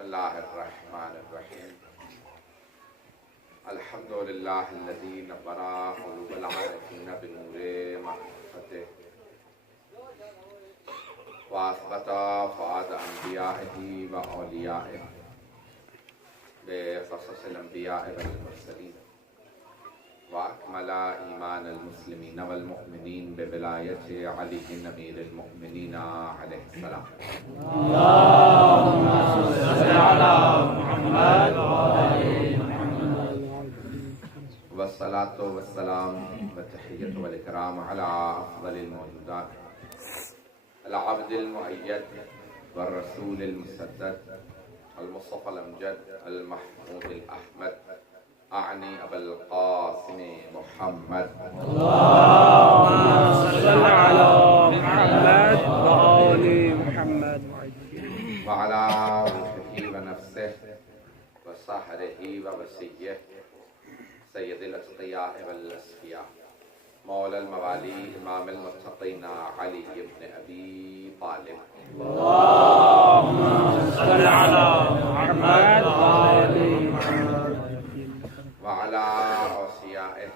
بسم اللہ الرحمن الرحیم الحمد للہ الذی نور قلوب العارفین بنور معرفتہ واثبت فؤاد انبیائہ و اولیائہ بقصص الانبیاء والمرسلین واکمل ایمان المسلمین والمؤمنین بولایت علی امیر المؤمنین علیہ السلام اللہم صل علی محمد والصلاة والسلام والتحیۃ والاکرام علی افضل الموجودات العبد المؤید والرسول المسدد المصطفى الامجد المحمود الاحمد اعنی ابا القاسم محمد اللهم صل على محمد وآل محمد وعلى روحه ونفسه وصحره ووصيه سید الاتقیاء والاصفیاء مولا الموالی امام المتقین علی ابن ابی طالب اللهم صل على محمد وآل محمد وعلى اوصیائه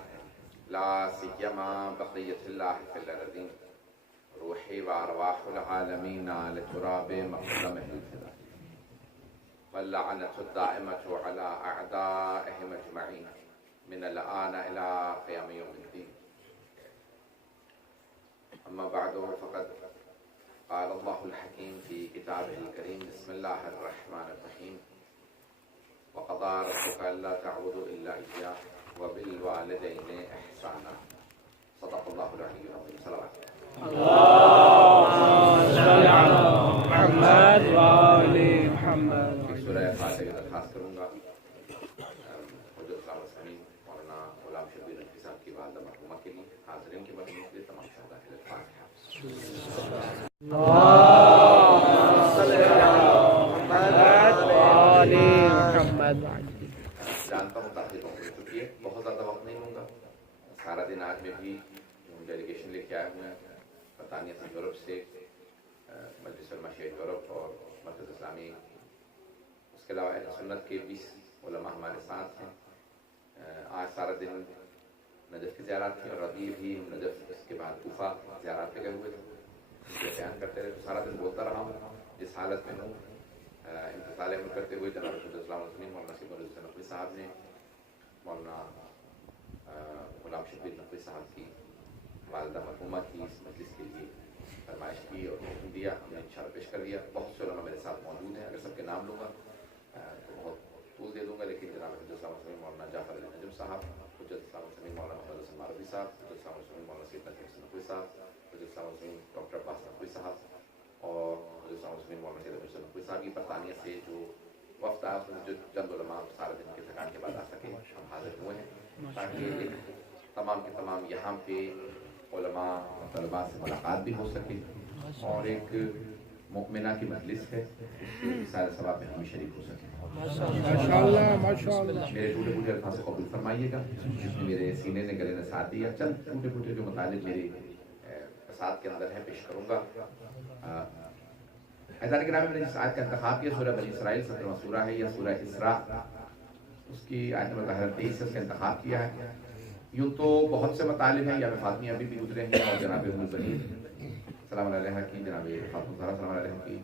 لا سیما بقیت اللہ فی الارضین روحی و ارواح العالمین لتراب مقدمه الفدا واللعنة الدائمة على اعدائهم اجمعین من الآن الى قیام یوم الدین. اما بعد فقد قال اللہ الحکیم فی کتابہ الکریم بسم اللہ الرحمن الرحیم وقضى ربك الا تعبدوا الا اياه وبالوالدين احسانا صدق اللہ العلی العظیم. صلوات اللهم صل على محمد وآل محمد. سورہ فاتحہ کی درخواست کروں گا حجت اسلام السلیم مولانا غلام شبیر نقوی صاحب کی والدہ مرحومہ کے لیے حاضرین کے مرحوموں کے لیے تمام شہداء کے لیے فاتحہ. اللهم صل على محمد وآل محمد. جانتا ہوں تاخیر ہو چکی ہے، بہت زیادہ وقت نہیں لوں گا. سارا دن آج میں بھی ڈیلیگیشن لے کے آئے ہوئے ہیں برطانیہ سے، یورپ سے، مجلس المشاہد یورپ اور مرکز اسلامی. اس کے علاوہ اہل سنت کے 20 علماء ہمارے ساتھ ہیں. آج سارا دن نجف کی زیارات تھی اور ابھی بھی نجف اس کے بعد کوفہ زیارات پہ گئے ہوئے تھے. بیان کرتے رہے تو سارا دن بولتا رہا ہوں. جس حالت میں ہوں انتقال عمل کرتے ہوئے جناب حجت اسلام السلیم مولانا نصیب الدین نقوی صاحب نے مولانا غلام شبیر نقوی صاحب کی والدہ مرحومہ کی اس مجلس کے لیے فرمائش کی اور حکم دیا. ہم نے اشارہ پیش کر دیا. بہت سے علماء میرے ساتھ موجود ہیں، اگر سب کے نام لوں گا تو بہت طول دے دوں گا، لیکن جناب حجت اسلام السلیم مولانا جعفر علی نجم صاحب، حجت اسلام السلیم مولانا محمد حسن ماروی صاحب، حجت اسلام السلیم مولانا سید نذیر نقوی صاحب، حجت اسلام السلیم ڈاکٹر عباس نقوی صاحب اور حجت اسلام السلیم مولانا سید نذیر نقوی صاحب کی برطانیہ سے جو وفد آیا اس میں جو چند علماء سارے دن کے تھکان کے بعد آ سکے ہم حاضر ہوئے ہیں تاکہ تمام کے تمام یہاں پہ علماء اور طلباء سے ملاقات بھی ہو سکے اور ایک مؤمنہ کی مجلس ہے اس سے سارے ثواب میں ہم بھی شریک ہو سکیں. ماشاءاللہ ماشاءاللہ. میرے ٹوٹے پھوٹے الفاظ کو قبول فرمائیے گا جس میں میرے سینے نے گلے نے ساتھ دیا. چند ٹوٹے پھوٹے جو مطالب میرے فساد کے اندر ہیں پیش کروں گا. عزیزان کرام، میں نے جس آیت کا انتخاب کیا سورہ بنی اسرائیل 17واں سورہ ہے یا سورہ اسراء، اس کی آیت نمبر 23 سے اس کا انتخاب کیا ہے. یوں تو بہت سے مطالب ہیں، یا فاطمی ابھی بھی گزرے ہیں اور جناب ام البنین سلام علیہ کی، جناب فاطمہ زہرا سلام علیہ کی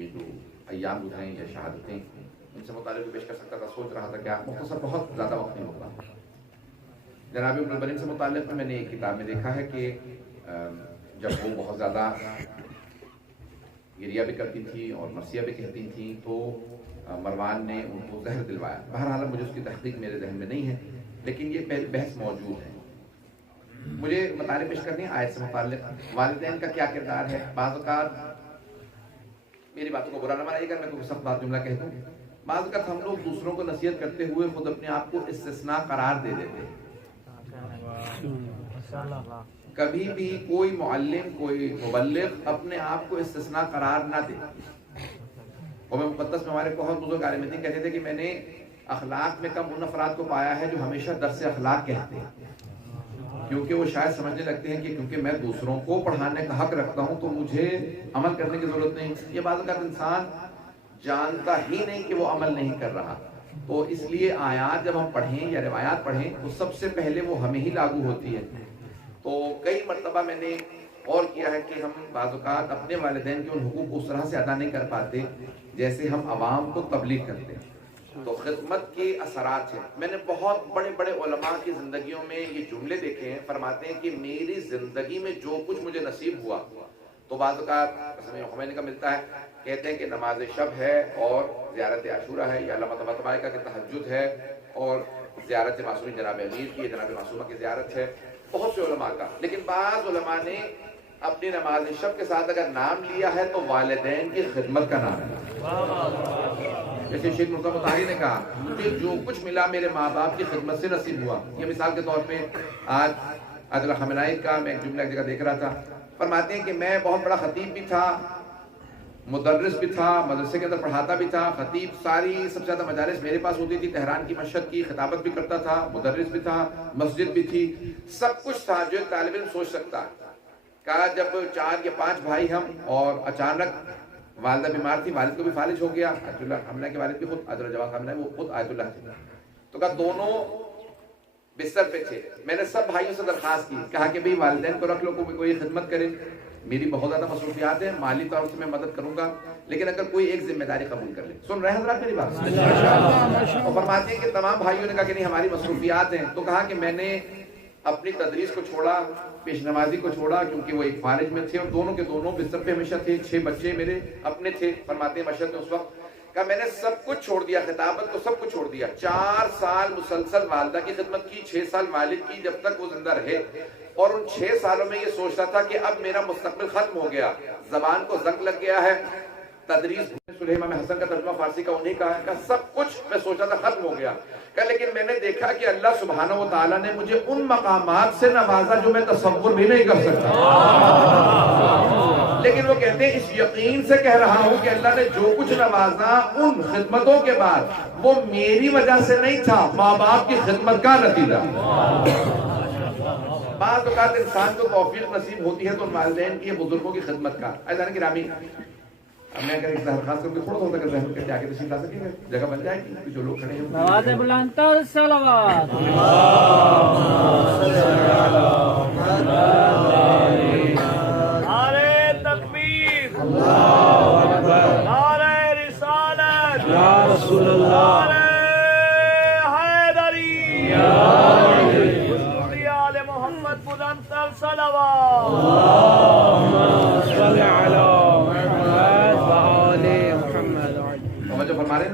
یہ جو ایام گزرے ہیں یا شہادتیں، ان سے مطالب بھی پیش کر سکتا تھا. سوچ رہا تھا کہ آپ مختصر بہت زیادہ وقت نہیں ہوگا. جناب ام البنین سے متعلق میں نے ایک کتاب میں دیکھا ہے کہ جب وہ بہت زیادہ گریہ بھی کرتی تھی اور مرثیہ بھی کہتی تھیں تو مروان نے ان کو زہر دلوایا. بہرحال مجھے اس کی تحقیق میرے ذہن میں نہیں ہے، لیکن یہ بحث موجود ہے. مجھے مطالب پیش کرنی ہے آیت سے متعلق. والدین کا کیا کردار ہے؟ بعض اوقات میری باتوں کو برا نہ منائیے گا، میں کوئی سخت بات جملہ کہہ دوں. بعض اوقات ہم لوگ دوسروں کو نصیحت کرتے ہوئے خود اپنے آپ کو استثناء قرار دے دیتے ہیں. کبھی بھی کوئی معلم کوئی مبلغ اپنے آپ کو استثناء قرار نہ دے. اور میں مقدس میں ہمارے بہت بزرگ عالم دین کہتے تھے کہ میں نے اخلاق میں کم ان افراد کو پایا ہے جو ہمیشہ درس اخلاق کہتے ہیں، کیونکہ وہ شاید سمجھنے لگتے ہیں کہ کیونکہ میں دوسروں کو پڑھانے کا حق رکھتا ہوں تو مجھے عمل کرنے کی ضرورت نہیں. یہ بعض اوقات انسان جانتا ہی نہیں کہ وہ عمل نہیں کر رہا. تو اس لیے آیات جب ہم پڑھیں یا روایات پڑھیں تو سب سے پہلے وہ ہمیں ہی لاگو ہوتی ہے. تو کئی مرتبہ میں نے غور کیا ہے کہ ہم بعض اوقات اپنے والدین کے ان حقوق کو اس طرح سے ادا نہیں کر پاتے جیسے ہم عوام کو تبلیغ کرتے ہیں. تو خدمت کے اثرات ہیں. میں نے بہت بڑے بڑے علماء کی زندگیوں میں یہ جملے دیکھے ہیں. فرماتے ہیں کہ میری زندگی میں جو کچھ مجھے نصیب ہوا، تو بعض اوقات خمینی کا ملتا ہے، کہتے ہیں کہ نماز شب ہے اور زیارت عاشورہ ہے، یا علامہ طباطبائی کا کہ تہجد ہے اور زیارت معصومی جناب امیر کی، جناب معصومہ کی زیارت ہے، بہت سے علماء کا. لیکن بعض علماء نے اپنی نماز شب کے ساتھ اگر نام لیا ہے تو والدین کی خدمت کا نام ہے. جیسے شیخ مرتضیٰ مطہری نے کہا کہ جو کچھ ملا میرے ماں باپ کی خدمت سے نصیب ہوا. یہ مثال کے طور پہ آج عادل خامنہئی کا میں ایک جملہ ایک جگہ دیکھ رہا تھا. فرماتے ہیں کہ میں بہت بڑا خطیب بھی تھا، مدرس بھی تھا، مدرسے کے اندر پڑھاتا بھی تھا. خطیب ساری سب سے زیادہ مجالس میرے پاس ہوتی تھی، تہران کی مشہد کی خطابت بھی کرتا تھا، مدرس بھی تھا، مسجد بھی تھی، سب کچھ تھا جو ایک طالب علم سوچ سکتا. کہا جب 4 یا 5 بھائی ہم، اور اچانک والدہ بیمار تھی، والد کو بھی فالج ہو گیا. آیت اللہ خامنہ کے والد بھی خود عادل جواد خامنہ وہ خود آیت اللہ تھے. تو کہا دونوں بستر پہ تھے. میں نے سب بھائیوں سے درخواست کی، کہا کہ بھئی والدین کو رکھ لو، کوئی خدمت کرے. میری بہت زیادہ مصروفیات ہیں، مالی طور سے میں مدد کروں گا، لیکن اگر کوئی ایک ذمہ داری قبول کر لے. سن رہے ہیں حضرات میری بات؟ اور فرماتے ہیں کہ تمام بھائیوں نے کہا کہ نہیں ہماری مصروفیات ہیں. تو کہا کہ میں نے اپنی تدریس کو چھوڑا، پیش نمازی کو چھوڑا، کیونکہ وہ ایک فارج میں تھے اور دونوں کے دونوں بستر پہ ہمیشہ تھے. 6 بچے میرے اپنے تھے. فرماتے ہیں مشہد میں اس وقت کہا میں نے سب کچھ چھوڑ دیا، خطابت کو سب کچھ چھوڑ دیا. 4 سال مسلسل والدہ کی خدمت کی، 6 سال والد کی جب تک وہ زندہ رہے. اور ان 6 سالوں میں یہ سوچتا تھا کہ اب میرا مستقبل ختم ہو گیا، زبان کو زنگ لگ گیا ہے، تدریس سلیمہ میں حسن کا ترجمہ فارسی کا انہیں کہا ہے کہ سب کچھ میں سوچا تھا ختم ہو گیا. کہ لیکن میں نے دیکھا کہ اللہ سبحانہ و تعالیٰ نے مجھے ان مقامات سے نوازا جو میں تصور بھی نہیں کر سکتا. لیکن وہ کہتے ہیں اس یقین سے کہہ رہا ہوں کہ اللہ نے جو کچھ نوازا ان خدمتوں کے بعد وہ میری وجہ سے نہیں تھا، ماں باپ کی خدمت کا نتیجہ. بعض اوقات انسان کو توفیق نصیب ہوتی ہے تو والدین کی بزرگوں کی خدمت کا. ایسا نہیں گرامی میں اگر ایک درخواست کروں کہ تھوڑا سا اگر رحمت کرتے آگے تشریف لا سکیں گے، جگہ بن جائے گی. جو لوگ کھڑے ہیں نواز بلند تر صلوات. نعرہ تکبیر، اللہ اکبر، نعرہ رسالت، یا رسول اللہ، نعرہ حیدری، یا رسول آل محمد بلند تر صلوات. اللہم صل علی جو فرما رہے ہیں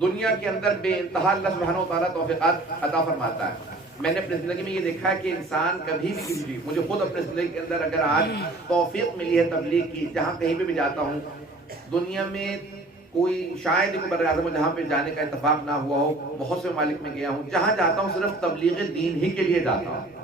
دنیا کے اندر بے انتہا اللہ سبحانہ و تعالیٰ توفیقات عطا فرماتا ہے. میں نے اپنی زندگی میں یہ دیکھا ہے کہ انسان کبھی بھی کسی بھی، مجھے خود اپنے زندگی کے اندر اگر آج توفیق ملی ہے تبلیغ کی، جہاں کہیں پہ بھی جاتا ہوں دنیا میں کوئی شاید ہی کوئی بر اعظم جہاں پہ جانے کا اتفاق نہ ہوا ہو، بہت سے ممالک میں گیا ہوں، جہاں جاتا ہوں صرف تبلیغ دین ہی کے لیے جاتا ہوں.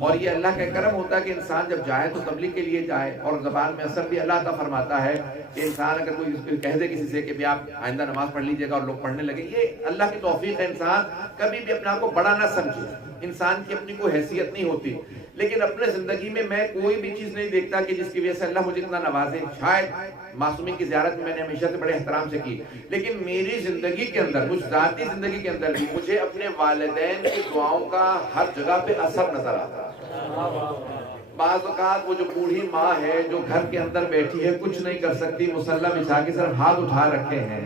اور یہ اللہ کا کرم ہوتا ہے کہ انسان جب جائے تو تبلیغ کے لیے جائے. اور زبان میں اثر بھی اللہ عطا فرماتا ہے کہ انسان اگر کوئی کہہ دے کسی سے کہ بھی آپ آئندہ نماز پڑھ لیجئے گا اور لوگ پڑھنے لگے، یہ اللہ کی توفیق ہے. انسان کبھی بھی اپنے آپ کو بڑا نہ سمجھے، انسان کی اپنی کوئی حیثیت نہیں ہوتی. لیکن اپنے زندگی میں میں کوئی بھی چیز نہیں دیکھتا کہ جس کی وجہ سے اللہ مجھے اتنا نوازے. شاید معصومین کی زیارت میں نے ہمیشہ سے بڑے احترام سے کی، لیکن میری زندگی کے اندر، مجھ ذاتی زندگی کے اندر بھی مجھے اپنے والدین کی دعاؤں کا ہر جگہ پہ اثر نظر آتا ہے. بعض اوقات وہ جو بوڑھی ماں ہے جو گھر کے اندر بیٹھی ہے، کچھ نہیں کر سکتی، مصلی بچھا کے صرف ہاتھ اٹھا رکھے ہیں.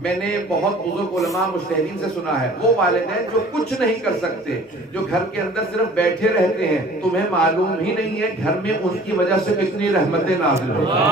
میں نے بہت بزرگ علماء مجتہدین سے سنا ہے، وہ والدین جو کچھ نہیں کر سکتے، جو گھر کے اندر صرف بیٹھے رہتے ہیں، تمہیں معلوم ہی نہیں ہے گھر میں ان کی وجہ سے کتنی رحمتیں نازل ہوتی ہیں.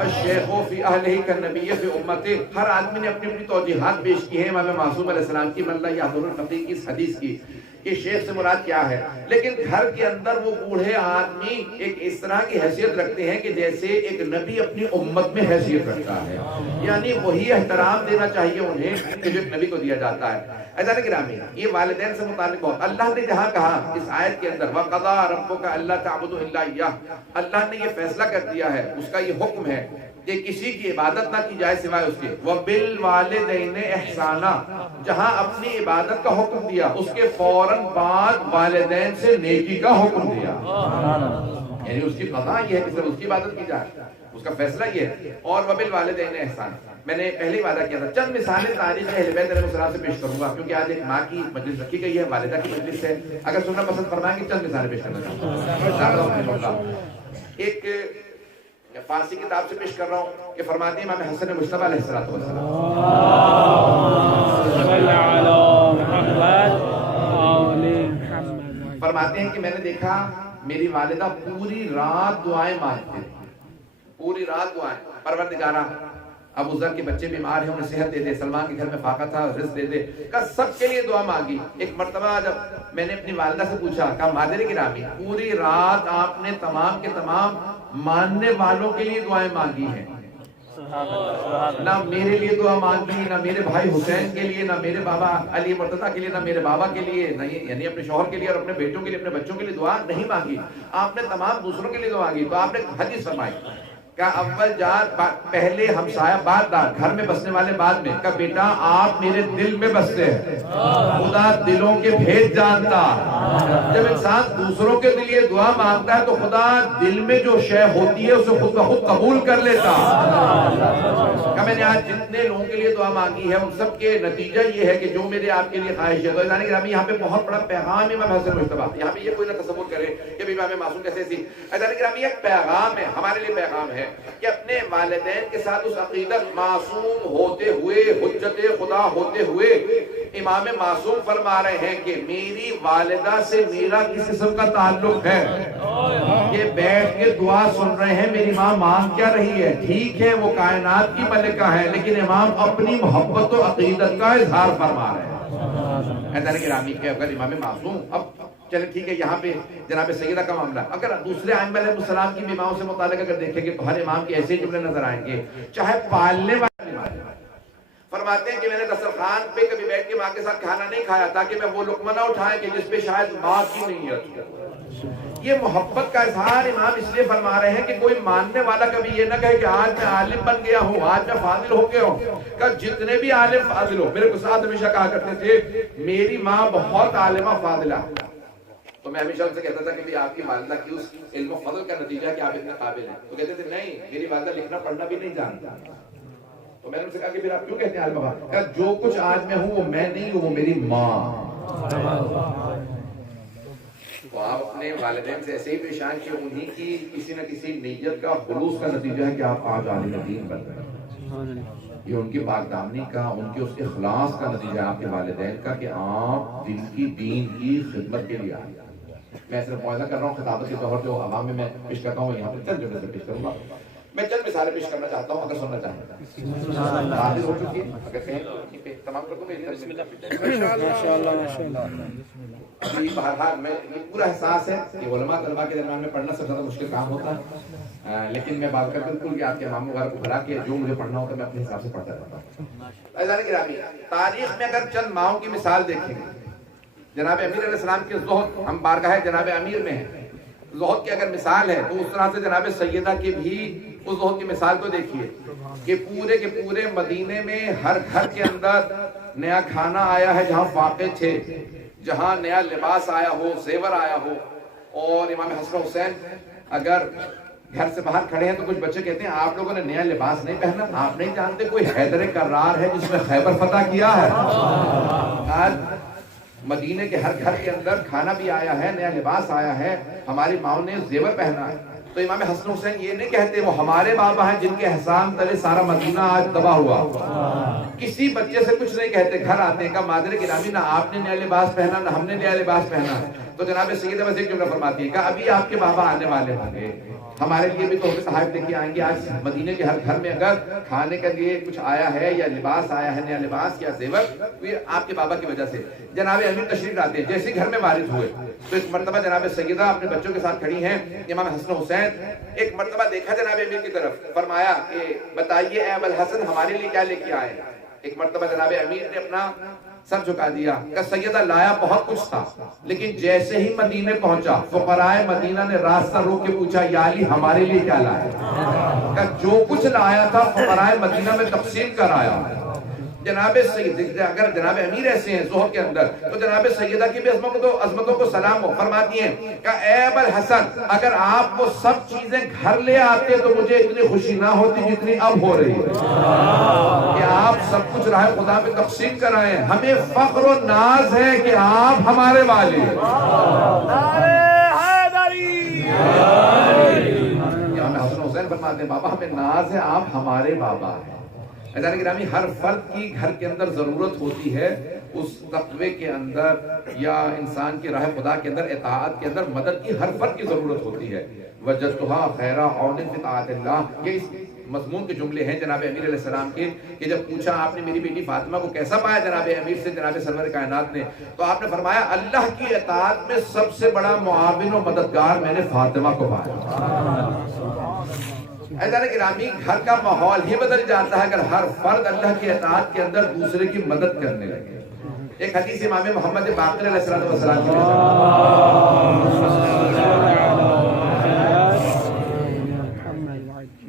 الشیخ فی اہلہ کالنبی فی امتہ. ہر آدمی نے اپنی اپنی توجیحات پیش کی ہیں امام معصوم علیہ السلام کی، من لا یحضر الفقیہ کی اس حدیث کی کہ شیخ سے مراد کیا ہے. لیکن گھر کے اندر وہ بوڑھے آدمی ایک اس طرح کی حیثیت رکھتے ہیں کہ جیسے ایک نبی اپنی امت میں حیثیت رکھتا ہے، یعنی وہی احترام دینا چاہیے انہیں کہ جو ایک نبی کو دیا جاتا ہے. ایسا نہیں گرامی، یہ والدین سے متعلق بہت اللہ نے جہاں کہا اس آیت کے اندر وَقَضَىٰ رَبُّكَ أَلَّا تَعْبُدُوا إِلَّا إِيَّاهُ، اللہ نے یہ فیصلہ کر دیا ہے، اس کا یہ حکم ہے کہ کسی کی عبادت نہ کی جائے سوائے اس کے. وَبِالْوَالِدَيْنِ إِحْسَانًا، جہاں اپنی عبادت کا حکم دیا اس کے فوراً بعد والدین سے نیکی کا حکم دیا. یعنی اس کی قضا یہ ہے کہ صرف اس کی عبادت کی جائے. اس کا فیصلہ یہ ہے. اور وبالوالدین احسان، میں نے پہلے وعدہ کیا تھا چند مثالیں تاریخ اہل بیت علیہ السلام سے پیش کروں گا، کیونکہ آج ایک ماں کی مجلس رکھی گئی ہے، والدہ کی مجلس ہے. اگر سننا پسند فرمائیں گے چند مثالیں پیش کرنا چاہتا ہوں. ایک فارسی کتاب سے پیش کر رہا ہوں کہ فرماتے ہیں امام حسن مجتبی علیہ السلام فرماتے ہیں کہ میں نے دیکھا میری والدہ پوری رات دعائیں مانگتے، پوری رات دعائیں. پروردگارہ ابو ذر کے بچے بیمار ہیں، انہیں صحت دے دے، سلمان کے گھر میں فاقہ تھا، رزق دے دے، کا سب کے لیے دعا مانگی. ایک مرتبہ جب میں نے اپنی والدہ سے پوچھا، کہا مادر گرامی پوری رات آپ نے تمام کے تمام ماننے والوں کے لیے دعائیں مانگی ہیں، نہ میرے لیے دعا مانگی، نہ میرے بھائی حسین کے لیے، نہ میرے بابا علی مرتضیٰ کے لیے، نہ میرے بابا کے لیے، نہ یعنی اپنے شوہر کے لیے اور اپنے بیٹوں کے لیے، اپنے بچوں کے لیے دعا نہیں مانگی. آپ نے تمام دوسروں کے لیے دعا مانگی. تو آپ نے حدیث فرمائی کہ اول جار پہلے ہمسایہ بعد دار، گھر میں بسنے والے بعد میں. کہ بیٹا آپ میرے دل میں بستے ہیں، خدا دلوں کے بھید جانتا. جب انسان دوسروں کے لیے دعا مانگتا ہے تو خدا دل میں جو شے ہوتی ہے اسے خود بخود قبول کر لیتا. کہ میں نے آج جتنے لوگوں کے لیے دعا مانگی ہے ان سب کے نتیجہ یہ ہے کہ جو میرے آپ کے لیے خواہش ہے. تو ازانی گرامی یہاں پہ بہت بڑا پیغام امام حسن مجتبی، یہاں پہ یہ کوئی نہ تصور کرے کہ امام معصوم کیسے تھی. ازانی گرامی ایک پیغام ہے، ہمارے لیے پیغام ہے کہ اپنے والدین کے ساتھ اس عقیدت معصوم ہوتے ہوئے، حجت خدا ہوتے ہوئے امام معصوم فرما رہے ہیں کہ میری والدہ سے میرا کس قسم کا تعلق ہے. یہ بیٹھ کے دعا سن رہے ہیں میری ماں مانگ کیا رہی ہے، ٹھیک ہے وہ کائنات کی ملکہ ہے، لیکن امام اپنی محبت و عقیدت کا اظہار فرما رہے ہیں. ایسا نہیں کہ رامی کے اگر امام معصوم اب چلے ٹھیک ہے یہاں پہ جناب سیدہ کا معاملہ، اگر دوسرے ائمہ علیہ السلام کی بیماؤں سے متعلق اگر دیکھیں گے تو ہر امام کے ایسے جملے نظر آئیں گے، چاہے پالنے والے بیمار. فرماتے ہیں کہ میں نے دسترخوان پہ کبھی بیٹھ کے ماں کے ساتھ کھانا نہیں کھایا تاکہ میں وہ لقمہ نہ اٹھائیں کہ جس پہ شاید ماں کی نیت ہے. یہ محبت کا اظہار امام اس لیے فرما رہے ہیں کہ کوئی ماننے والا کبھی یہ نہ کہے کہ آج میں عالم بن گیا ہوں، آج میں فاضل ہو گیا ہوں. کہ جتنے بھی عالم فاضل ہو، میرے استاد ہمیشہ کہا کرتے تھے میری ماں بہت عالمہ فاضلہ، تو میں ہمیشہ ان سے کہتا تھا کہ آپ کی والدہ کی اس علم و فضل کا نتیجہ ہے کہ آپ اتنے قابل ہیں. تو کہتے تھے نہیں میری والدہ لکھنا پڑھنا بھی نہیں جانتا. تو میں نے ان سے کہا کہ پھر آپ کیوں کہتے ہیں عالمہ؟ کہ جو کچھ آج میں ہوں وہ میں نہیں ہوں، وہ میری ماں. تو آپ اپنے والدین سے ایسے ہی پیش آئیں کہ انہی کی کسی نہ کسی نیت کا خلوص کا نتیجہ ہے کہ آپ آج عالم دین بن رہے ہیں. یہ ان کی پاکدامنی کا، ان کے اس اخلاص کا نتیجہ ہے آپ کے والدین کا کہ آپ دل کی دین کی خدمت کے لیے آئے. میں صرف معاہدہ کر رہا ہوں خطابت کے طور جو عوام میں پیش کرتا ہوں، یہاں پہ چند جگہ سے پیش کروں گا. میں چند مثالیں پیش کرنا چاہتا ہوں اگر سننا چاہیں. حاضر ہو چکی ہے اگر کہیں تمام کر دوں ابھی بہرحال میں پورا احساس ہے کہ علماء طلباء کے درمیان میں پڑھنا سب سے زیادہ مشکل کام ہوتا ہے، لیکن میں بات کر بالکل کہ آپ کے امام وغیرہ کو بھرا کے جو مجھے پڑھنا ہوتا ہے میں اپنے حساب سے پڑھتا رہتا ہوں. عزیزان گرامی تاریخ میں اگر چند ماؤں کی مثال دیکھیں، جناب امیر علیہ السلام کے زہد، ہم بارگاہ جناب امیر میں ہیں، زہد کی اگر مثال ہے تو اس طرح سے جناب سیدہ کی بھی اس زہد کی مثال کو دیکھیے کہ پورے کے پورے مدینے میں ہر گھر کے اندر نیا کھانا آیا ہے جہاں فاقے تھے، جہاں نیا لباس آیا ہو، زیور آیا ہو. اور امام حسن حسین اگر گھر سے باہر کھڑے ہیں تو کچھ بچے کہتے ہیں آپ لوگوں نے نیا لباس نہیں پہنا، آپ نہیں جانتے کوئی حیدر کرار ہے جس میں خیبر فتح کیا ہے. آج مدینے کے ہر گھر کے اندر کھانا بھی آیا ہے، نیا لباس آیا ہے، ہماری ماؤں نے زیور پہنا ہے. تو امام حسن حسین یہ نہیں کہتے وہ ہمارے بابا ہیں جن کے احسان تلے سارا مدینہ آج تباہ ہوا. کسی بچے سے کچھ نہیں کہتے، گھر آتے ہیں کہ مادر گرامی نہ آپ نے نیا لباس پہنا نہ ہم نے نیا لباس پہنا. تو جناب سیدہ بس ایک جملہ فرماتی ہے کہ ابھی آپ کے بابا آنے والے ہوں گے، ہمارے لیے بھی تحفے تحائف لے کے آئیں گے. آج مدینے کے ہر گھر میں اگر کھانے کے لیے کچھ آیا ہے یا لباس آیا ہے، نیا لباس یا زیور، تو یہ آپ کے بابا کی وجہ سے. جناب امیر تشریف لاتے ہیں، جیسے گھر میں وارد ہوئے تو ایک مرتبہ جناب سیدہ اپنے بچوں کے ساتھ کھڑی ہیں. امام حسن حسین ایک مرتبہ دیکھا جناب امیر کی طرف، فرمایا کہ بتائیے اے ابوالحسن ہمارے لیے کیا لے کے آئے. ایک مرتبہ جناب امیر نے اپنا سر جھکا دیا کہ سیدہ لایا بہت کچھ تھا، لیکن جیسے ہی مدینے پہنچا فقراء مدینہ نے راستہ روک کے پوچھا یا علی ہمارے لیے کیا لایا. کہ جو کچھ لایا تھا فقراء مدینہ میں تقسیم کر آیا. جناب سید اگر جناب امیر ایسے ہیں ظہر کے اندر تو جناب سیدہ کی بھی عظمتوں کو سلام ہو. فرماتی ہیں کہ اے ابا الحسن اگر آپ وہ سب چیزیں گھر لے آتے تو مجھے اتنی خوشی نہ ہوتی جتنی اب ہو رہی ہے کہ آپ سب کچھ راہ خدا پہ تقسیم کرائیں. ہمیں فخر و ناز ہے کہ آپ ہمارے والے. حسن حسین فرماتے ہیں بابا ہمیں ناز ہے آپ ہمارے بابا ہیں. عزیزان گرامی ہر فرد کی گھر کے اندر ضرورت ہوتی ہے اس تقوی کے اندر یا انسان کی راہ خدا کے اندر اطاعت کے اندر مدد کی ہر فرد کی ضرورت ہوتی ہے. وجدتھا خیر عون فی طاعت اللہ یہ اس مضمون کے جملے ہیں جناب امیر علیہ السلام کے کہ جب پوچھا آپ نے میری بیٹی فاطمہ کو کیسا پایا جناب امیر سے جناب سرور کائنات نے تو آپ نے فرمایا اللہ کی اطاعت میں سب سے بڑا معاون و مددگار میں نے فاطمہ کو پایا. عزیزان گرامی گھر کا ماحول ہی بدل جاتا ہے اگر ہر فرد اللہ کی اطاعت کے اندر دوسرے کی مدد کرنے لگے. ایک حدیث امام محمد باقر علیہ السلام کی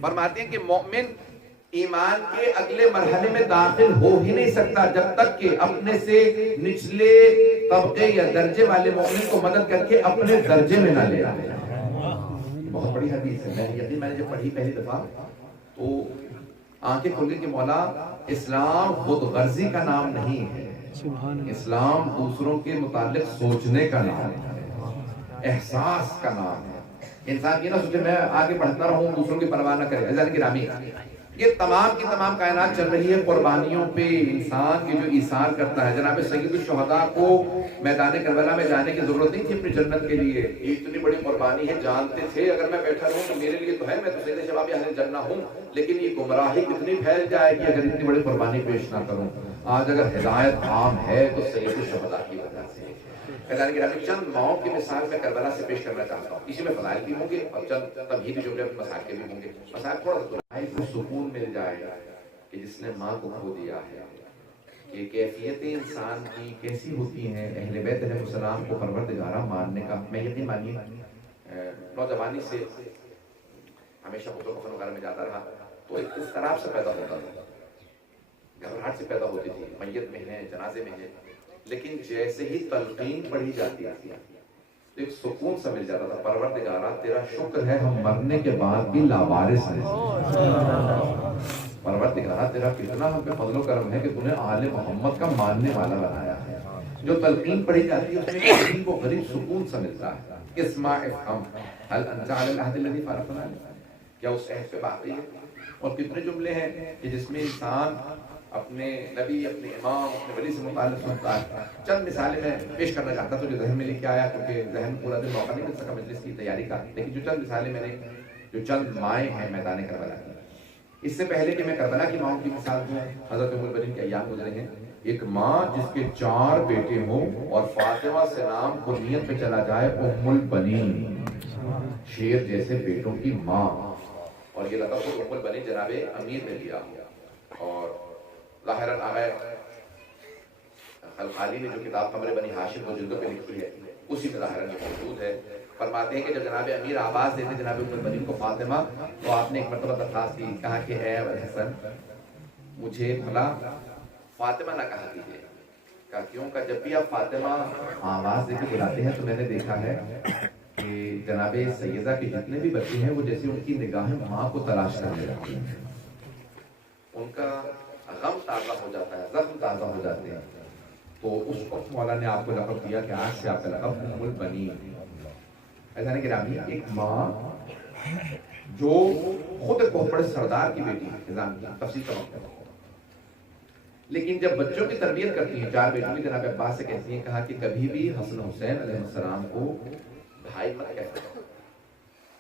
فرماتے ہیں کہ مومن ایمان کے اگلے مرحلے میں داخل ہو ہی نہیں سکتا جب تک کہ اپنے سے نچلے طبقے یا درجے والے مومن کو مدد کر کے اپنے درجے میں نہ لے آئے. بہت بڑی حدیث ہے. میں نے جب پڑھی پہلی دفعہ تو آنکھیں کھل گئی کہ مولا اسلام خود غرضی کا نام نہیں ہے. اسلام دوسروں کے متعلق سوچنے کا نام ہے, احساس کا نام ہے. انسان یہ نہ سوچے میں آگے بڑھتا رہوں دوسروں کی پرواہ نہ کرے. عزیزان گرامی یہ تمام کی تمام کائنات چل رہی ہے قربانیوں پہ. انسان کی جو ایثار کرتا ہے جناب سید الشہداء کو میدان کربلا میں جانے کی ضرورت نہیں تھی اپنی جنت کے لیے. یہ اتنی بڑی قربانی ہے جانتے تھے اگر میں بیٹھا رہوں تو میرے لیے تو ہے میں تو سید شباب اہل جنہ ہوں لیکن یہ گمراہی کتنی پھیل جائے گی اگر اتنی بڑی قربانی پیش نہ کروں. آج اگر ہدایت عام ہے تو سید الشہداء کی وجہ سے. عزیزان گرامی چند ماؤں کی مثال میں کربلا سے پیش کرنا چاہتا ہوں. اسی میں فضائل بھی ہوں گے اور چند تمہیدی جملے مسائل کے بھی ہوں گے. مسائل تھوڑا سا کو سکون مل جائے گا کہ جس نے ماں کو کھو دیا ہے کہ کیفیتیں انسان کی کیسی ہوتی ہیں. اہل بیت علیہ السلام کو پروردگارہ ماننے کا میں یقین مانیے نوجوانی سے ہمیشہ خطوں کفن وغیرہ میں جاتا رہا تو ایک اضطراب سے پیدا ہوتا تھا, گھبراہٹ سے پیدا ہوتی تھی. میت میں ہے جنازے میں ہے لیکن جیسے ہی تلقین پڑھی جاتی تھی تو ایک سکون سا مل جاتا تھا. پروردگارہ تیرا شکر ہے ہم مرنے کے بعد بھی لاوارث ہیں. پروردگارہ تیرا کتنا ہم پہ فضل و کرم ہے کہ تو نے آل محمد کا ماننے والا بنایا ہے. جو تلقین پڑھی جاتی ہے اس میں عجیب و غریب سکون سا ملتا ہے. اسمع افہم هل انت علی العہد الذی فارقنا, کیا اس عہد پہ باقی ہے. اور کتنے جملے ہیں کہ جس میں انسان اپنے نبی اپنے امام اپنے ولی سے متعلق سنتا ہے. چند مثالیں میں پیش کرنا چاہتا تھا جو ذہن میں لے کے آیا کیونکہ ذہن پورا دن موقع نہیں مل سکا مجلس کی تیاری کا, لیکن جو چند مثالیں میں نے جو چند مائیں ہیں میدان کربلا کی. اس سے پہلے کہ میں کربلا کی ماؤں کی مثال دوں حضرت ام البنین کے ایام گزرے ہیں. ایک ماں جس کے 4 بیٹے ہوں اور فاطمہ سے نام کو نیت پہ چلا جائے ام البنین, شیر جیسے بیٹوں کی ماں. اور یہ لقب کو ام البنین جناب امیر نے لیا. اور ظاہراً آغا خلقانی نے جو کتاب قمر بنی ہاشم کو جلدوں پہ لکھی ہے اسی میں ظاہراً موجود ہے. فرماتے ہیں کہ جب جناب امیر آواز دیتے جناب ام البنین کو فاطمہ تو آپ نے ایک مرتبہ درخواست کی, کہا کہ اے ابا الحسن مجھے بھلا فاطمہ نہ کہا کیجیے. کہا کیوں؟ کہ جب بھی آپ فاطمہ آواز دے کے بلاتے ہیں تو میں نے دیکھا ہے کہ جناب سیدہ کے جتنے بھی بچے ہیں وہ جیسے ان کی نگاہیں ماں کو تلاش کرنے لگتی ہیں, ان کا غم تازہ ہو جاتا ہے, زخم تازہ ہو جاتے ہیں. تو اس وقت مولا نے آپ کو لقب دیا کہ آج سے آپ کا لقب ام البنین. ایسا نہیں گرامی ایک ماں جو خود ایک بہت بڑے سردار کی بیٹی نظام کی تفصیل کا وقت ہے, لیکن جب بچوں کی تربیت کرتی ہیں 4 بیٹوں کی جناب عباس سے کہتی ہیں, کہا کہ کبھی بھی حسن حسین علیہ السلام کو بھائی مت کہتے.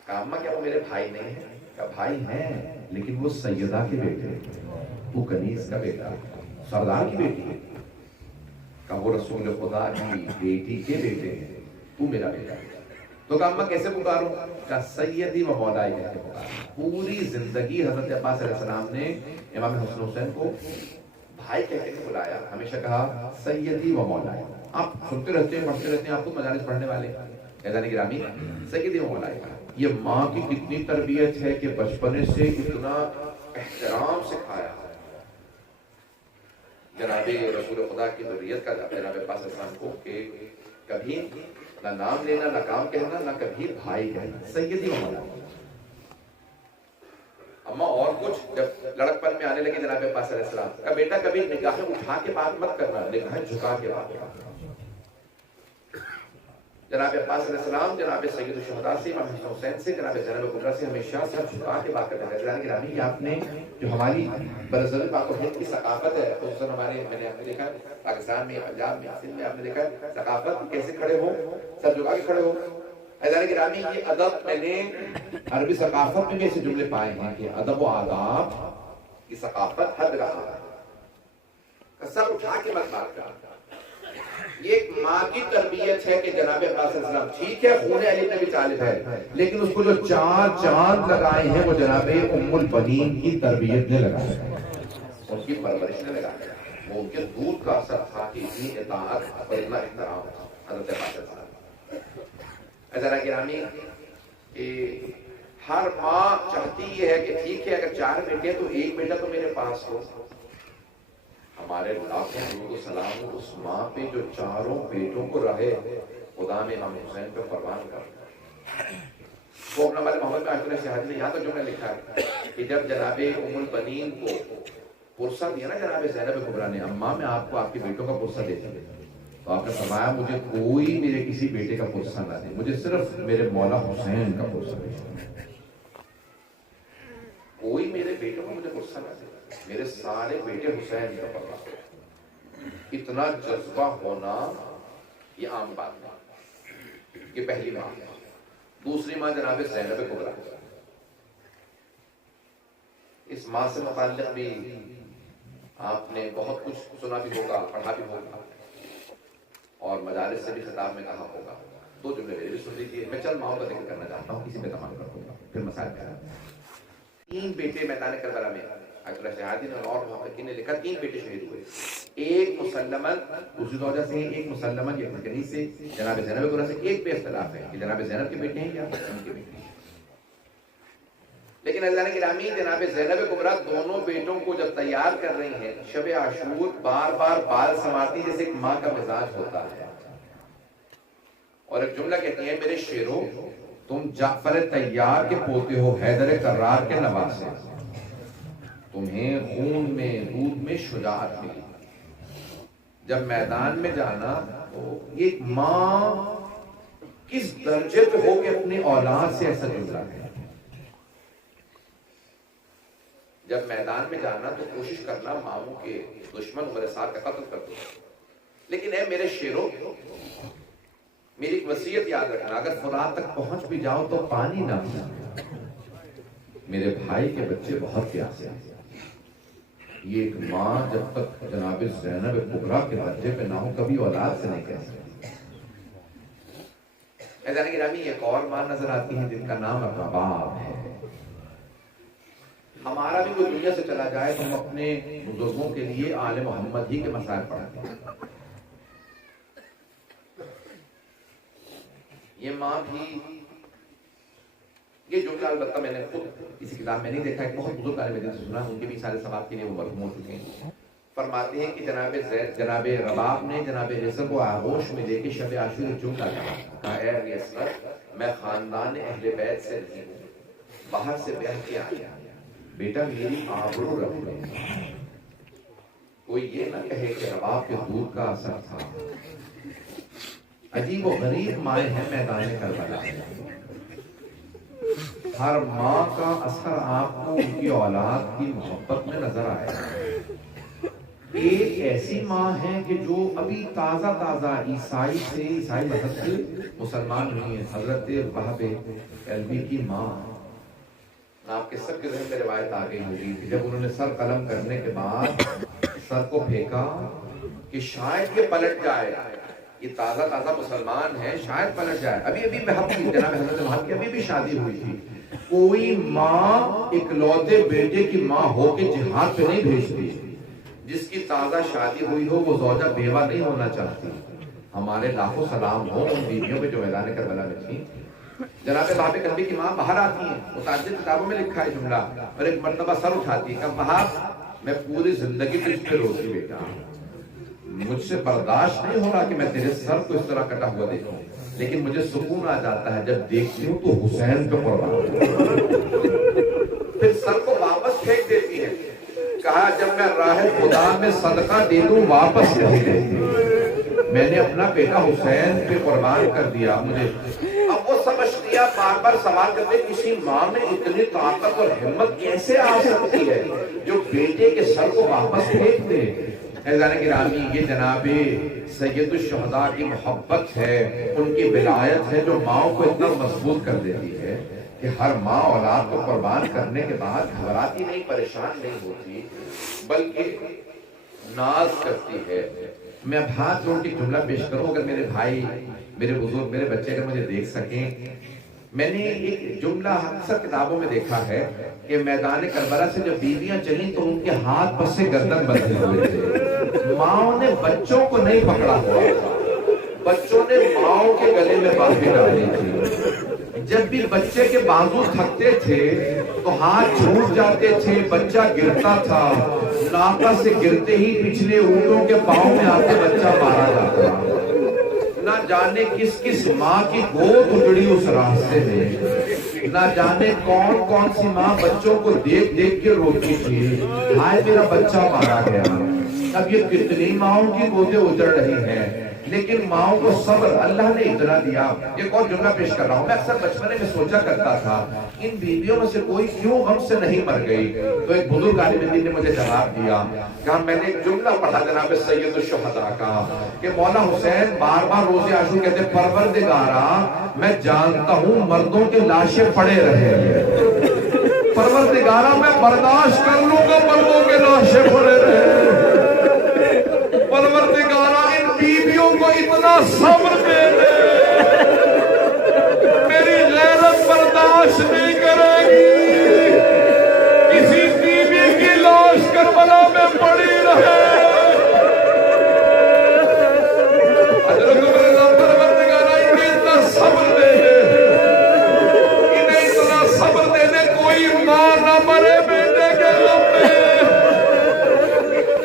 کہا اماں کیا وہ میرے بھائی نہیں ہیں؟ کہا بھائی ہیں لیکن وہ سیدہ کے بیٹے, وہ کنیز کا بیٹا, سردار کی بیٹی ہے. کہا وہ رسول خدا کی بیٹی کے بیٹے ہیں, تو میرا بیٹا ہے. تو کہا اماں کیسے پکاروں؟ کہا سیدی و مولائی کہتے پکاروں. پوری زندگی حضرت عباس علیہ السلام نے امام حسن حسین کو بھائی کہہ کے بلایا, ہمیشہ کہا سیدی و مولائی. آپ سنتے رہتے ہیں پڑھتے رہتے ہیں, آپ خود مجالس پڑھنے والے ایزان گرامی سیدی و مولائی. یہ ماں کی کتنی تربیت ہے کہ بچپنے سے اتنا احترام سکھایا. جناب رسول خدا کی ذریت کا جناب پاک اسلام کو کہ کبھی نہ نام لینا نہ کام کہنا نہ کبھی بھائی کہنا، سیدی محمد اما اور کچھ جب لڑکپن میں آنے لگے جناب پاک علیہ السلام کا بیٹا کبھی نگاہیں اٹھا کے بات مت کرنا، نگاہیں جھکا کے بات کرنا۔ جناب عباس علیہ السلام جناب سید الشہداء سے امام حسن حسین سے جناب زینب کبریٰ سے ہمیشہ سر جھکا کے بات کرتے ہیں۔ حضرات گرامی آپ نے جو ہماری برصغیر پاک و ہند کی ثقافت ہے، خصوصاً ہمارے میں نے آپ نے دیکھا پاکستان میں پنجاب میں سندھ میں آپ نے دیکھا ثقافت کیسے کھڑے ہو، سر جھکا کے کھڑے ہو۔ حضرات گرامی یہ ادب میں نے عربی ثقافت میں بھی ایسے جملے پائے ہیں کہ ادب و آداب کی ثقافت حد رہا ہے، سر اٹھا کے مت بات کرنا۔ یہ ایک ماں کی تربیت ہے کہ جناب عباس علیہ السلام ٹھیک ہے خون علی بن ابی طالب ہے، لیکن اس کو جو چار چاند لگائے ہیں وہ جناب ام البنین کی تربیت نے لگائے ہیں، ان کی پرورش نے لگائے ہیں، وہ ان کے دودھ کا اثر تھا کہ اتنی اطاعت اور اتنا احترام حضرت عباس علیہ السلام۔ ذرا گرامی کہ ہر ماں چاہتی یہ ہے کہ ٹھیک ہے اگر 4 بیٹے تو ایک بیٹا تو میرے پاس ہو۔ ہمارے لاکھوں درود و سلام اس ماں پہ جو 4 بیٹوں کو رہے، خدا نے امام حسین پہ قربان کر۔ وہ اپنا والے محمد عاشور شہاد نے یہاں تو جملہ لکھا ہے کہ جب جناب ام البنین کو پرسہ دیا نا جناب زینب کبریٰ نے، اماں میں آپ کو آپ کے بیٹوں کا پرسہ دیتا ہوں، تو آپ نے فرمایا مجھے کوئی میرے کسی بیٹے کا پرسہ نہ دے، مجھے صرف میرے مولا حسین کا پرسہ دے، کوئی میرے بیٹوں کا مجھے پرسہ نہ دے، میرے سارے بیٹے حسین کا پرسہ۔ اتنا جذبہ ہونا یہ عام بات نہیں، یہ پہلی ماں۔ دوسری ماں جناب زینب کبریٰ، اس ماں سے متعلق بھی آپ نے بہت کچھ سنا بھی ہوگا، پڑھا بھی ہوگا اور مدارس سے بھی خطاب میں کہا ہوگا۔ 2 جملے میرے بھی سن لیجیے، میں چند ماؤں کا ذکر کرنا چاہتا ہوں، کسی پہ تمام کر دوں گا پھر مسائل کہا۔ 3 بیٹے میدان کربلا میں عاشور شہادی نے اور محققین نے لکھا 3 بیٹے شہید ہوئے، ایک مسلماً دوسری زوجہ سے، ایک مسلماً یہ کنیز سے، جناب زینب کبریٰ سے۔ ایک پہ اختلاف ہے کہ جناب زینب کے بیٹے ہیں یا ان کے بیٹے ہیں، لیکن اللہ نے گرامی جناب زینب کبریٰ دونوں بیٹوں کو جب تیار کر رہی ہیں شب عاشور بار بار بال سنوارتی جیسے ایک ماں کا مزاج ہوتا ہے، اور ایک جملہ کہتی ہیں میرے شیرو تم جعفر طیار کے پوتے ہو، حیدر کرار کے نواسے، تمہیں خون میں دودھ میں شجاعت ملی، جب میدان میں جانا تو ایک ماں کس درجے پہ ہو کہ اپنی اولاد سے ایسا جملہ ہے، جب میدان میں جانا تو کوشش کرنا ماموں کے دشمن عمر سعد کا قتل کر دو، لیکن اے میرے شیرو میری ایک وصیت یاد رکھنا، اگر فرات تک پہنچ بھی جاؤ تو پانی نہ پینا، میرے بھائی کے بچے بہت پیاسے ہیں۔ یہ ایک ماں جب تک جناب زینب کبریٰ کے درجے پہ نہ ہو کبھی اولاد سے نہیں کہہ سکتی۔ ایسا گرامی ایک اور ماں نظر آتی ہے جن کا نام رباب ہے۔ ہمارا بھی کوئی دنیا سے چلا جائے تو ہم اپنے بزرگوں کے لیے آل محمد ہی کے مسائل پڑھتے ہیں۔ یہ ماں بھی، یہ جملہ البتہ میں نے خود کسی کتاب میں نہیں دیکھا، ایک بہت بزرگ عالم دین سے سنا، ان کے بھی سارے ثواب کے لیے وہ مرحوم ہو چکے ہیں۔ فرماتے ہیں کہ جناب رباب نے جناب عیسیٰ کو آغوش میں لے کے شب عاشور جملہ کہا، اے ابی اسود میں خاندان اہل بیت سے نہیں ہوں، باہر سے بیعت کے آیا، بیٹا میری آبرو رکھ لے، کوئی یہ نہ کہے کہ رباب کے دودھ کا اثر تھا۔ عجیب و غریب مائیں ہیں میدان کربلا، ہر ماں کا اثر آپ کو ان کی اولاد کی محبت میں نظر آئے گا۔ ایک ایسی ماں ہے کہ جو ابھی تازہ عیسائی مذہب سے مسلمان ہوئی ہیں، حضرت وہب کلبی کی ماں۔ آپ کے سب کے ذہن میں روایت آ گئی ہوگی کہ جب انہوں نے سر قلم کرنے کے بعد سر کو پھینکا کہ شاید یہ پلٹ جائے، یہ تازہ مسلمان ہے، شاید پلٹ جائے، ابھی محب کی جناب حضرت وہب کی ابھی بھی شادی ہوئی تھی، کوئی ماں اکلوتے بیٹے کی ماں ہو کے جہاد پہ نہیں بھیجتی، جس کی تازہ شادی ہوئی ہو وہ زوجہ بیوہ نہیں ہونا چاہتی۔ ہمارے لاکھوں سلام ہو ان بیویوں پہ جو میدان کربلا میں تھی۔ جناب وہب کلبی کی ماں باہر آتی ہیں، متعدد کتابوں میں لکھا ہے جملہ، اور ایک مرتبہ سر اٹھاتی ہے کہ وہب میں پوری زندگی تجھ پہ روزی بیٹا، مجھ سے برداشت نہیں ہو رہا کہ میں تیرے سر کو اس طرح کٹا ہوا دیکھوں، لیکن مجھے سکون آ جاتا ہے جب دیکھتی ہوں تو حسین پہ قربان، پھر سر کو واپس پھینک دیتی ہے۔ کہا جب میں راہ خدا میں صدقہ دے دوں واپس نہیں دیتی، میں نے اپنا بیٹا حسین پہ قربان کر دیا۔ مجھے اب وہ سمجھ لیا، بار بار سوال کرتے کسی ماں میں اتنی طاقت اور ہمت کیسے آ سکتی ہے جو بیٹے کے سر کو واپس پھینک دے۔ عزیزان گرامی، یہ جناب سید الشہداء کی محبت ہے، ان کی ولایت ہے جو ماؤں کو اتنا مضبوط کر دیتی ہے کہ ہر ماں اولاد کو قربان کرنے کے بعد گھبراتی نہیں، پریشان نہیں ہوتی، بلکہ ناز کرتی ہے۔ میں اب ہاتھ جوڑ کے جملہ پیش کروں، اگر میرے بھائی، میرے بزرگ، میرے بچے اگر مجھے دیکھ سکیں، میں نے ایک جملہ اکثر کتابوں میں دیکھا ہے کہ میدان کربلا سے جب بیویاں چلیں تو ان کے ہاتھ پس سے گردن بندھے ہوئے تھے، ماؤں نے بچوں کو نہیں پکڑا ہوا تھا، بچوں نے ماؤں کے گلے میں باندھی ڈالی تھی۔ جب بھی بچے کے بازو تھکتے تھے تو ہاتھ چھوٹ جاتے تھے، بچہ گرتا تھا، ناکہ سے گرتے ہی پچھلے اونٹوں کے پاؤں میں آتے بچہ مارا جاتا۔ نہ جانے کس کس ماں کی گود اجڑی اس راستے میں، نہ جانے کون کون سی ماں بچوں کو دیکھ دیکھ کے روتی تھی، ہائے میرا بچہ مارا گیا۔ اب یہ کتنی ماؤں کی گودیں اجڑ رہی ہیں، لیکن ماؤں کو صبر اللہ نے اتنا دیا۔ ایک اور جملہ پیش کر رہا ہوں، میں اکثر بچپنے میں سوچا کرتا تھا ان بیویوں میں سے کوئی کیوں غم سے نہیں مر گئی، تو ایک بزرگ عالم دین نے مجھے جواب دیا کہ میں نے ایک جملہ پڑھا جناب سید الشہداء کا کہ مولا حسین بار بار روز عاشور کہتے پروردگارا میں جانتا ہوں مردوں کے لاشیں پڑے رہے ہیں، پروردگارا میں برداشت کر لوں گا مردوں کے لاشیں پڑے رہے، پروردگارا ان بیویوں کو اتنا صبر دے دے، میری غیرت برداشت نہیں کرے گی کسی بیوی کی لاش کربلا میں پڑی رہے۔ پروردگارا انہیں اتنا صبر دے دے، انہیں اتنا صبر دے دے، کوئی ماں نہ مرے بیٹے کے غم میں۔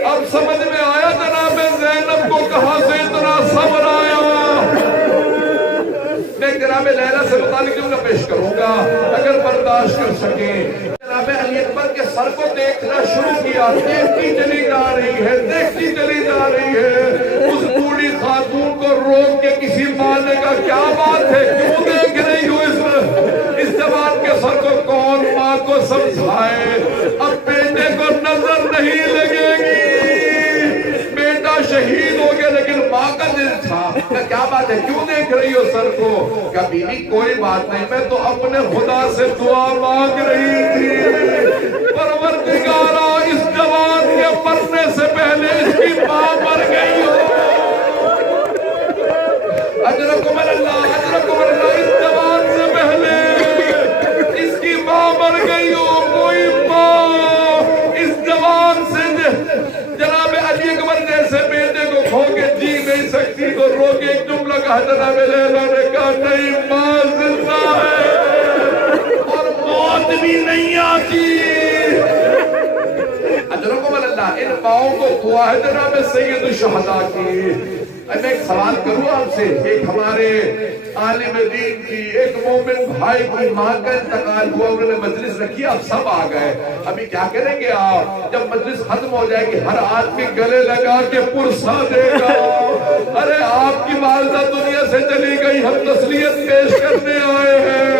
اب سمجھ میں آیا جناب زینب کو کہاں سے اتنا صبر آیا۔ میں جناب لیلا سے متعلق جملہ پیش کروں گا اگر برداشت کر سکیں۔ جناب علی اکبر کے سر کو دیکھنا شروع کیا، دیکھتی چلی جا رہی ہے، دیکھتی چلی جا رہی ہے، اس بوڑھی خاتون کو روک کے کسی ماں نے کہا کیا بات ہے، کیوں دیکھ رہی ہو اس جوان کے سر کو، کون ماں کو سمجھائے، اب بیٹے کو نظر نہیں لگے گی، شہید ہو گیا لیکن ماں کا دل تھا، کیا بات ہے کیوں دیکھ رہی ہو سر کو، کہا بیوی کوئی بات نہیں، میں تو اپنے خدا سے دعا مانگ رہی تھی، پروردگارا اس جوان کے مرنے سے پہلے اس کی ماں مر گئی ہو، اجرکم اللہ، اجرکم اللہ، اس جوان سے پہلے اس کی ماں مر گئی ہو، کوئی ماں اس جوان سے جناب علی اکبر جیسے بیٹے کو کھو کے جی نہیں سکتی، تو رو کے ایک جملہ کہا جناب لیلا نے کہا نہیں ماں زندہ ہے اور موت بھی نہیں آتی۔ اجرکم اللہ، ان ماؤں کو دعا ہے جناب سید الشہداء کی۔ میں ایک سوال کروں آپ سے، ایک ہمارے عالم دین کی، ایک مومن بھائی کی ماں کا انتقال ہوا، انہوں نے مجلس رکھی، آپ سب آ گئے، ابھی کیا کریں گے آپ؟ جب مجلس ختم ہو جائے گی ہر آدمی گلے لگا کے پرسا دے گا، ارے آپ کی والدہ دنیا سے چلی گئی، ہم تسلیت پیش کرنے آئے ہیں،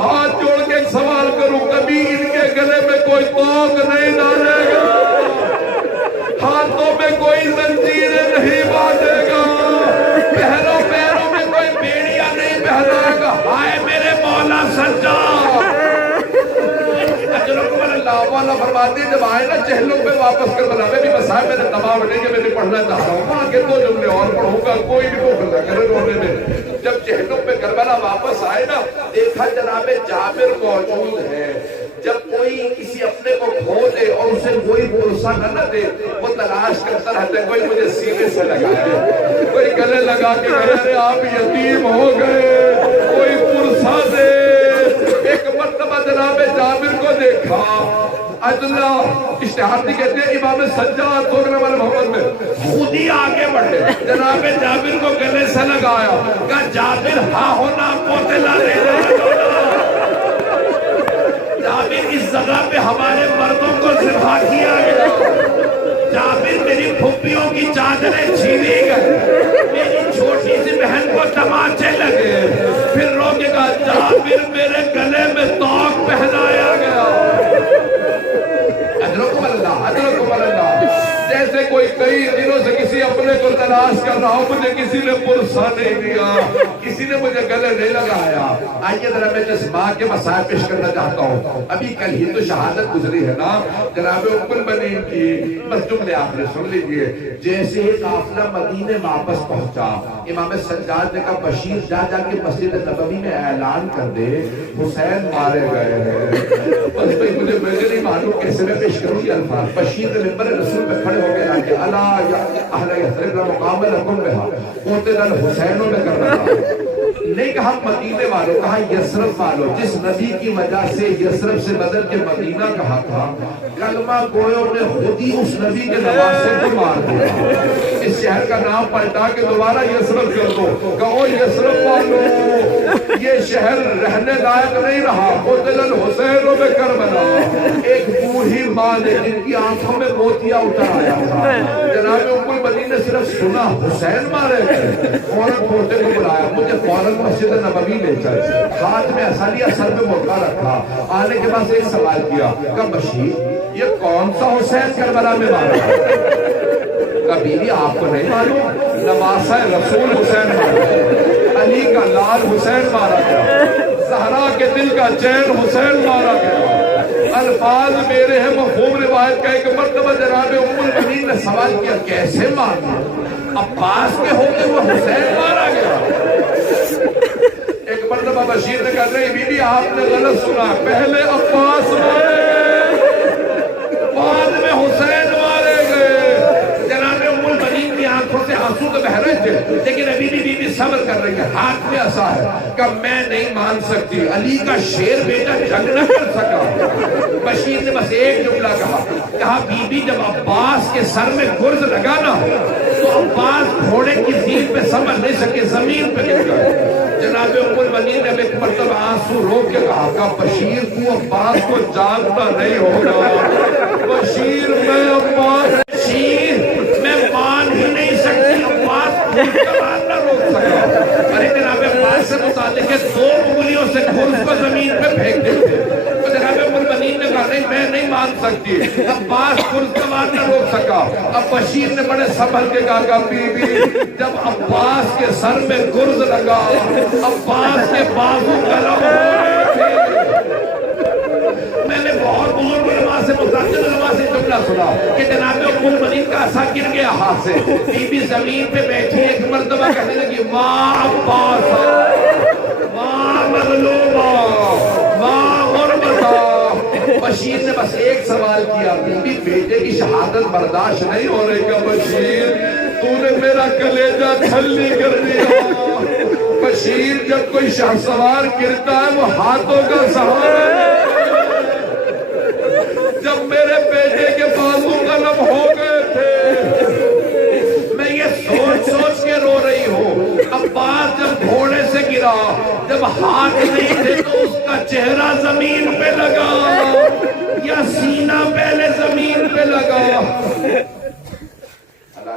ہاتھ جوڑ کے ایک سوال کروں، کبھی ان کے گلے میں کوئی توق نہیں ڈالے گا، ہاتھوں میں کوئی زنجیریں نہیں باندھے گا، پیروں میں کوئی بیڑیاں نہیں پہنائے گا، ہائے میرے مولا سجاد۔ اجرکم اللہ، مولا فرماتے ہیں جب آئے نا چہلوں پہ واپس کربلا میں بھی بس آئے، میں نے دباؤ نہیں کہ میں نے پڑھنا چاہ رہا ہوں، آگے دو جملے اور پڑھوں گا، کوئی بھی بخل نہ کرے رونے میں۔ جب چہلوں پہ کربلا واپس آئے نا، دیکھا جناب جابر موجود ہے، جب کوئی کسی اپنے کو کھو دے اور اسے کوئی پرسا نہ دے، وہ تلاش کرتا رہتا ہے کوئی مجھے سینے سے لگائے، کوئی گلے لگا کے کہے آپ یتیم ہو گئے، کوئی پرسا دے۔ ایک مرتبہ جناب جابر کو دیکھا، آیت اللہ اشتہارتی کہتے ہیں امام سجاد سوگرہ والا محمد میں خود ہی آگے بڑھے، جناب جابر کو گلے سے لگایا، کہا جابر ہاں ہونا پوتے لا لے جابر اس جگہ پہ ہمارے مردوں کو ذبح کیا گیا، جابر میری پھپھیوں کی چادریں چھینی گئے، میری چھوٹی سی بہن کو تماچے لگے، پھر رو کے کہا جابر میرے گلے میں طوق پہنایا گیا۔ اجرکم اللہ، اجرکم اللہ۔ جیسے کوئی کئی دنوں سے کسی اپنے کو تلاش کر رہا ہو، مجھے کسی نے پرسا نہیں دیا، کسی نے مجھے گلے نہیں لگایا۔ آئیے ذرا میں اس ماں کے مسائل پیش کرنا چاہتا ہوں۔ ابھی کل ہی تو شہادت گزری ہے نا جناب ام المؤمنین کی، بس جملے آپ نے سن لیجئے۔ جیسے ہی قافلہ مدینے واپس پہنچا، امام سجاد نے کہا بشیر جا کے مسجد نبوی میں اعلان کر دے حسین مارے گئے ہیں۔ بس بھئی مجھے نہیں معلوم کیسے میں پیش کروں یہ الفاظ۔ بشیر نے ممبر رسول پہ کھڑے ہو کے آگے الا یا اہل یثرب لا مقام لکم بہا قتل الحسین میں کر رہا، نہیں کہا مدینے والوں، کہا یثرب والوں، جس نبی کی وجہ سے یثرب سے بدل کے مدینہ کہا تھا، کلمہ گویوں نے خود ہی اس نبی کے نواسے کو مار دیا۔ اس شہر کا نام پلٹا کے دوبارہ یثرب کر دو، کہو یثرب والوں یہ شہر رہنے لائق نہیں رہا، قتل الحسین میں کربلا۔ ایک بوڑھی ماں نے جن کی آنکھوں میں موتیا اتر آیا تھا، جناب ام المؤمنین نے صرف سنا حسین مارے گئے، فوراً پوتے کو بلایا، مجھے فوراً مسجد نبوی لے چل، ہاتھ میں اصلیہ سر پہ موقع رکھا، آنے کے بعد ایک سوال کیا کہ بشیر یہ کون سا حسین کربلا میں مارا ہے؟ کبھی بھی آپ کو نہیں معلوم؟ نواسہ رسول حسین مارا گیا، علی کا لال حسین مارا گیا، زہرا کے دل کا چین حسین مارا گیا۔ الفاظ میرے ہیں، مفہوم روایت کا ایک مرتبہ جناب ام المؤمنین نے سوال کیا کیسے مارا؟ عباس کے ہوتے وہ حسین مارا گیا۔ ایک مرتبہ بشیر نے کہا نہیں بی بی آپ نے غلط سنا، پہلے عباس مارے بعد میں حسین مارے گئے۔ جناب ام المؤمنین کی آنکھوں سے آنسو تو بہ رہے تھے، لیکن ابھی بھی بی بی صبر کر رہی ہے، ہاتھ میں عصا ہے، کہ میں نہیں مان سکتی، علی کا شیر بیٹا جنگ نہ کر سکا۔ بشیر نے بس ایک جملہ کہا بی بی جب عباس کے سر میں گرز لگا نا تو عباس گھوڑے کی زین پہ سنبھل نہیں سکے، زمین پہ گر گئے۔ جناب ام المؤمنین نے ایک مرتبہ آنسو روک کے کہا کہ بشیر کو عباس کو جانتا نہیں ہوگا، بشیر میں عباس بشیر میں مان ہی نہیں سکتی، عباس نہ روک سکا۔ ارے جناب عباس سے متعلق ہے دو انگلیوں سے گرز کو زمین پہ پھینک دیتے، تو جناب ام المؤمنین نے کہا نہیں میں نہیں مان سکتی، عباس گرز کا وار نہ روک سکا۔ اب بشیر نے بڑے سنبھل کے کہا کہ بی بی جب عباس کے سر میں گرز لگا، عباس کے بازو قلم ہو رہے تھے۔ میں نے بہت علماء سے متعدد علماء سے جملہ سنا کہ جناب ام المؤمنین کا عصا گر گیا ہاتھ سے، بی بی زمین پہ بیٹھی ایک مرتبہ کہنے لگی ماں عباس، ماں مظلومہ، ماں غربتہ۔ بشیر نے بس ایک سوال کیا بی بی بیٹے کی شہادت برداشت نہیں ہو رہی کہ بشیر تو نے میرا کلیجہ چھلنی کر دیا۔ بشیر جب کوئی شہسوار گرتا ہے وہ ہاتھوں کا سہارا، جب میرے بیٹے کے بازو قلم ہو گئے تھے میں یہ سوچ سوچ کے رو رہی ہوں، عباس جب گھوڑے سے گرا جب ہاتھ نہیں تھے تو اس کا چہرہ زمین پہ لگا یا سینہ پہلے زمین پہ لگا۔ اللہ